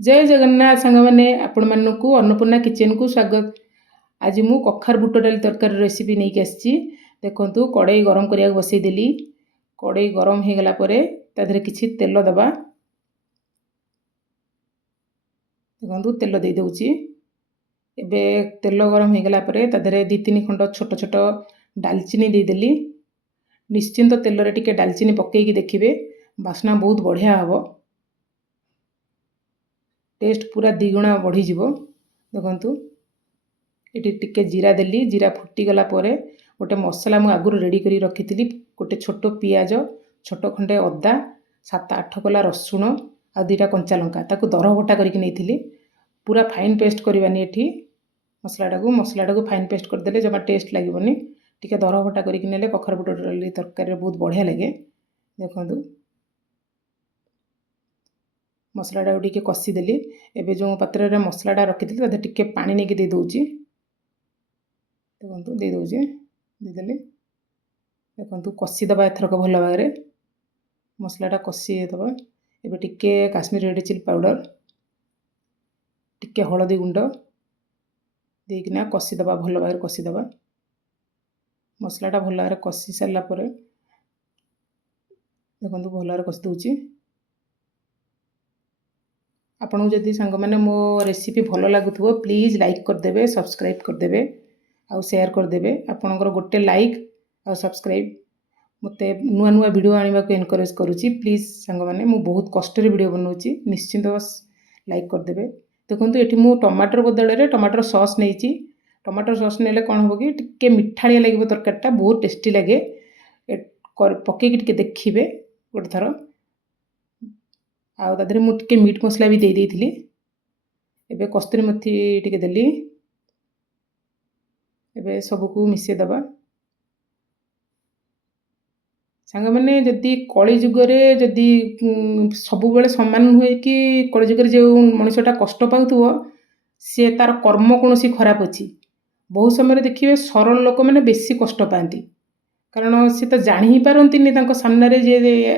जय जगन्नाथ सांग मैंने आपण मानक अन्नपूर्णा किचन को स्वागत। आज मु कखार बुट डाली तरकारी रेसिपी नहीं कि आसी। देखु कड़ई गरम करने बसईदेली। कड़ई गरम हो गला तादेह किसी तेल दबा। देखु तेल दे दूची। एबे तेल गरम हो गला तादेह 2-3 खंड छोट छोट डालचीनी देदेली। निश्चिंत तेल रे टिके डालचीनी पकईकी देखिए बास्ना बहुत बढ़िया हम। टेस्ट पूरा द्विगुणा बढ़ी जीवो। देखंतु ये टिके जीरा देली। जीरा फुटी गला परे गोटे मसला मु आगुर रेडी करी रखी थी। गोटे छोट पियाज, छोट खंडे अदा, 7-8 कला रसुण आ 2टा कंचा लंका ताकू दरबटा करके नहीं। पूरा फाइन पेस्ट करवानी। एठी मसलाटा को फाइन पेस्ट करदेले जमा टेस्ट लगे। टिके दरबटा करके नेले कखार बुट डाली तरकारी बहुत बढ़िया लगे। देखंतु मसलाटा टिके कषिदेली। एबे जो पात्र रे मसलाटा रखी थी तादे टिके पानी नहीं दे दूची। देखंतु दे दूची देदेली। देखंतु कषिदबा एथरक भल भागे मसलाटा कषिदबा। एबे टिके काश्मीरी रेड चिली पाउडर, टिके हलदी गुंड देकिना कषिदबा भल भागे कषिदबा। मसलाटा भल भागे कषि सारा पर देखंतु भल भागे कषि दूची। आपन जदि सांग मैंने मो रेसिपी भल लगुथो प्लीज लाइक करदेवे, सब्सक्राइब करदेवे आउ शेयर करदेवे। आपणकर गोटे लाइक आ सब्सक्राइब मते नुआ नुआ वीडियो आनिबा को एनकरेज करूची। प्लीज सांग मैंने मु बहुत कष्ट रे वीडियो बनौची। निश्चिंत लाइक करदेवे। देखंतु एठी मु टमाटर बदल रे टमाटर सॉस नहींची। टमाटर सॉस नेले कोन हो कि टिके मिठालिया लागिबो। तरकारीटा बहुत टेस्टी लगे। पकेकी टिके देखिबे गोटे थर। आउ तादेह मु टिके मीट मसला भी दे देइथिली। एबे कस्तूरी मेथी टिके देली। एबे सबको मिसे दबा। सांग मैंने जदि कली जुगरे जदि सब बेले समान हुए कि कली जुगरे जो मनुष्यटा कष्ट पाउथुवो सी तार कर्म कौन सी खराब अच्छी। बहुत समय देखिए सरल लोक मैंने बेसी कष्ट पाती। कारण सी तो जानी ही पारंती तांको सामने जे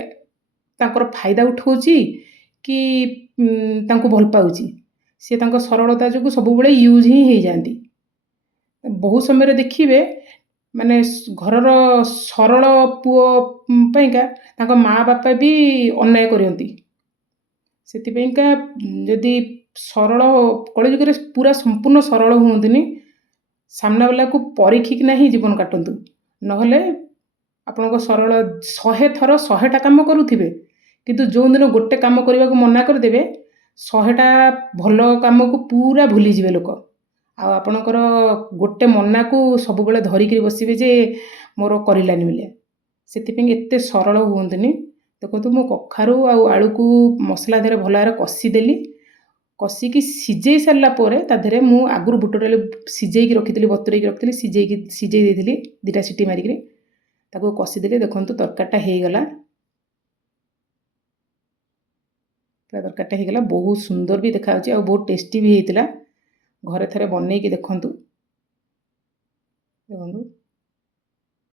तांकर फायदा उठाउची कि तांको भल पाउची। सी तांको सरलता जो सब बेले यूज ही हो जाती। बहुत समय देखिए माने घरर सरल पुओ पाइका तांको माँ बापा भी अन्याय करती। सेतिपाइका जदि सरल कलिजुगे पूरा संपूर्ण सरल हुंतुनी। सामना वाला को परीक्षिकना ही जीवन काटंतु। नहले आपनको सरल 100 थर 100टा काम करुथिबे किंतु जो दिन गोटे काम करने को मना करदेवे 100टा भल काम को पूरा भूली जीवे लोक। आपणकर गोटे मना को सब बेले धरिकी बसबे जे मोर करलानी बोले। से एते सरल हुंतुनी। देखो मो कखारू आलू को मसला देहरे भल भाव कषिदेली। कषिकी सीझे सारा पर तादेह मु आगुरी बुट डाली सीझेकी रखी बतुरेकी रखी सीझे देती 2टा सीटी मारिक कषिदेली। देखो तरकारीटा होगला। तरकारीटा होगला बहुत सुंदर भी देखा और बहुत टेस्टी भी होता। घरे थे बनईकी देखु।